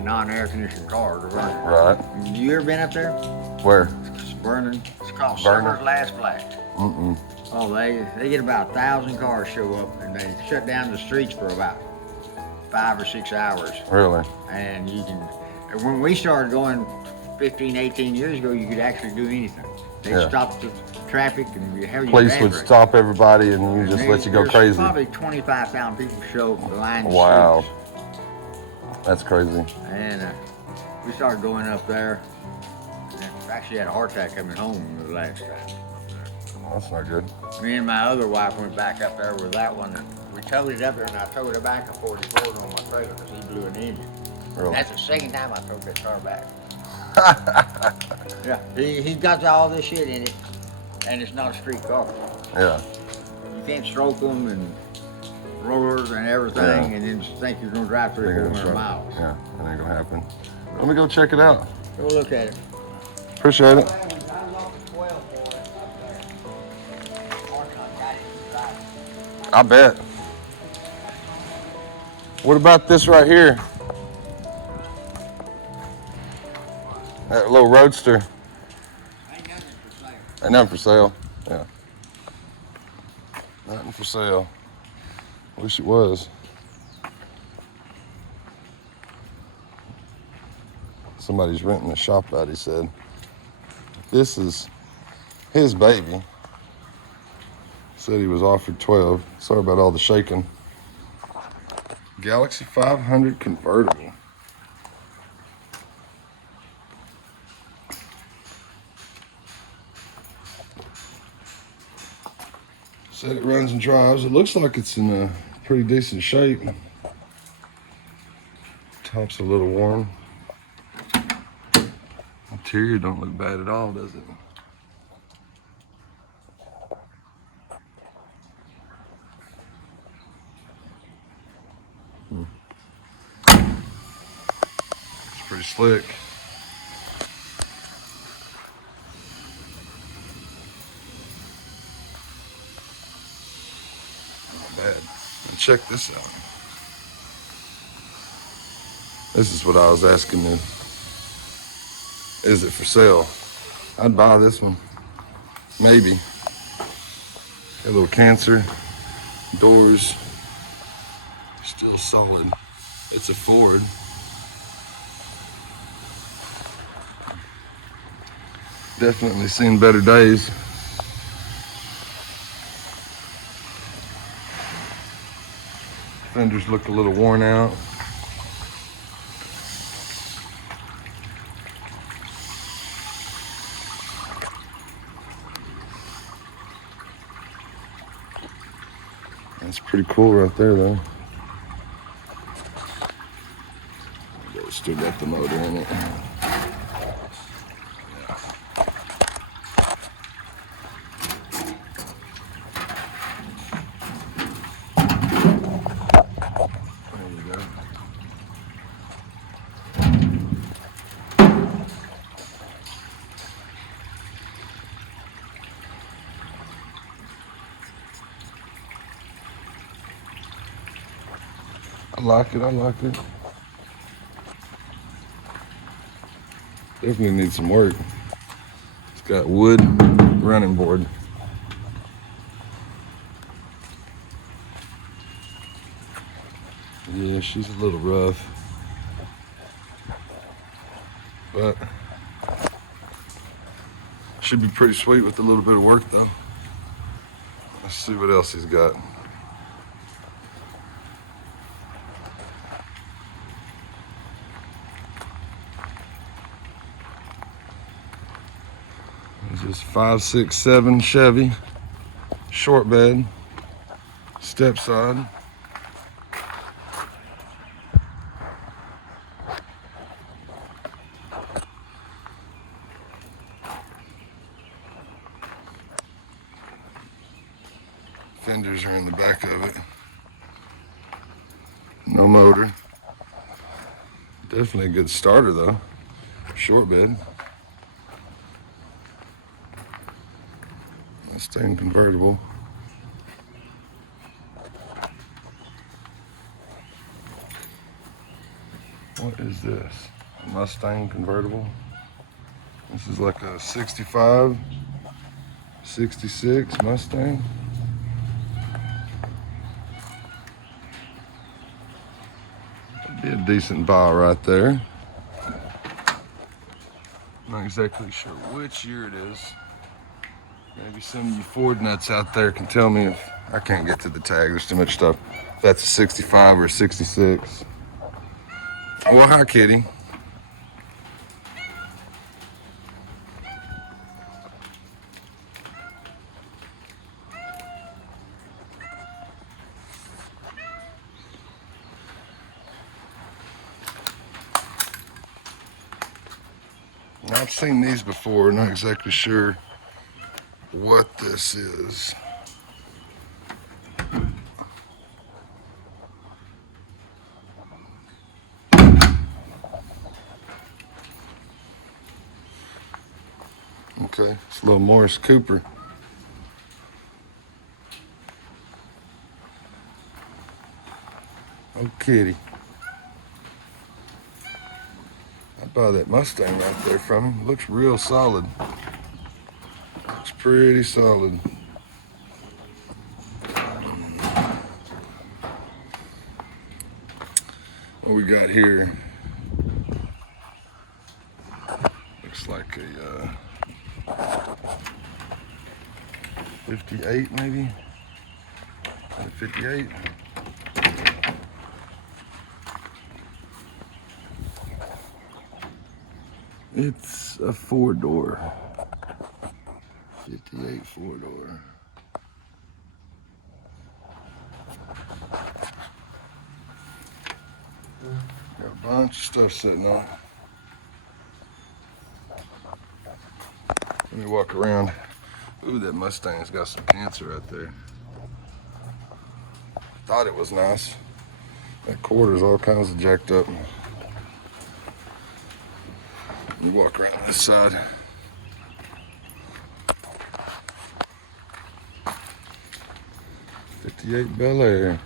a non-air conditioned car to run. Right. You ever been up there? Where? It's burning. It's called Burning? Summer's Last Flag. Mm-mm. Oh, they get about 1,000 cars show up, and they shut down the streets for about 5 or 6 hours. Really? And you can. And when we started going 15, 18 years ago, you could actually do anything. They stopped the traffic, and you have your Police would stop everybody, and you just let you go crazy. Probably 25,000 people show up the line. Wow. Streets. That's crazy. And we started going up there. And actually had a heart attack coming home the last time. That's not good. Me and my other wife went back up there with that one. And we towed it up there, and I towed it back a 44 on my trailer because he blew an engine. Really? That's the second time I towed that car back. Yeah, he got all this shit in it, and it's not a street car. Yeah. You can't stroke them and rollers and everything, and then think you're gonna drive 300 or 400 miles. Yeah, that ain't gonna happen. Let me go check it out. Go look at it. Appreciate it. I bet. What about this right here? That little Roadster. Ain't nothing for sale. Yeah. Nothing for sale. Wish it was. Somebody's renting a shop out, he said. This is his baby. Said he was offered 12. Sorry about all the shaking. Galaxy 500 convertible. Said it runs and drives. It looks like it's in a pretty decent shape. Top's a little worn. Interior don't look bad at all, does it? It's pretty slick. Not bad. And check this out. This is what I was asking you. Is it for sale? I'd buy this one. Maybe. Got a little cancer. Doors. Still solid. It's a Ford. Definitely seen better days. Fenders look a little worn out. That's pretty cool right there, though. Still got the motor in it. There you go. I like it, I like it. Definitely needs some work. It's got wood running board. Yeah, she's a little rough. But should be pretty sweet with a little bit of work though. Let's see what else he's got. This is 567 Chevy, short bed, step side. Fenders are in the back of it. No motor. Definitely a good starter though. Short bed. Mustang convertible. What is this? A Mustang convertible. This is like a 65, 66 Mustang. That'd be a decent buy right there. Not exactly sure which year it is. Maybe some of you Ford nuts out there can tell me if I can't get to the tag. There's too much stuff. If that's a 65 or a 66. Oh, hi, kitty. I've seen these before, not exactly sure what this is. Okay, it's a little Morris Cooper. Oh, kitty. I'd buy that Mustang right there from him. Looks real solid. Looks pretty solid. What we got here looks like a 58 maybe? 58? It's a 4-door. 58 4-door. Got a bunch of stuff sitting on it. Let me walk around. Ooh, that Mustang's got some cancer right there. Thought it was nice. That quarter's all kinds of jacked up. Let me walk around this side. '58 Bel Air.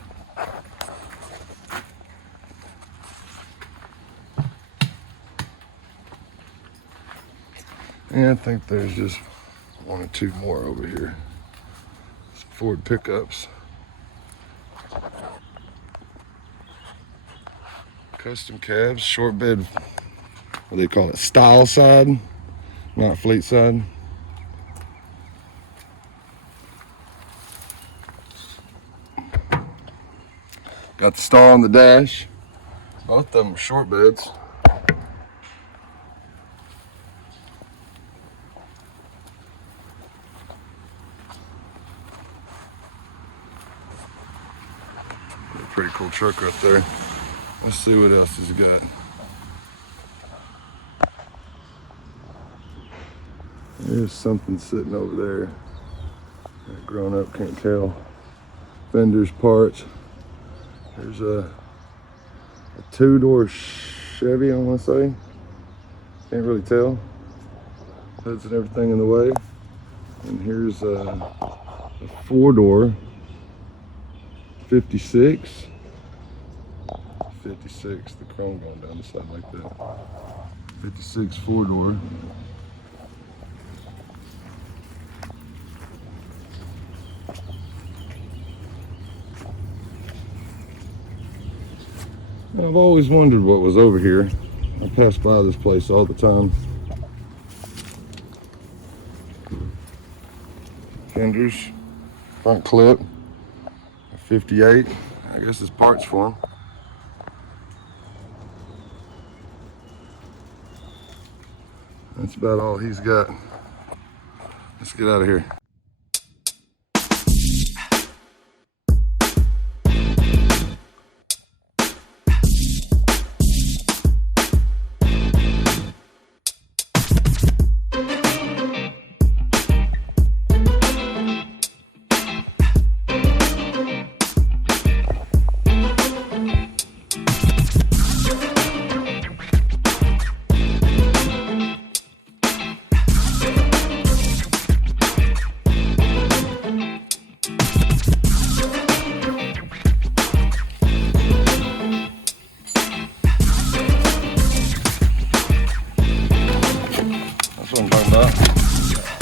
And I think there's just one or two more over here. Some Ford pickups. Custom cabs, short bed, what do they call it? Style side, not fleet side. Got the stall on the dash. Both of them are short beds. Pretty cool truck right there. Let's see what else he's got. There's something sitting over there. Grown up, can't tell. Fenders, parts. There's a 2-door Chevy, I want to say. Can't really tell. Hoods and everything in the way. And here's a 4-door 56. 56, the chrome going down the side like that. 56 4-door. I've always wondered what was over here. I pass by this place all the time. Fenders, front clip, 58. I guess it's parts for them. That's about all he's got. Let's get out of here. up.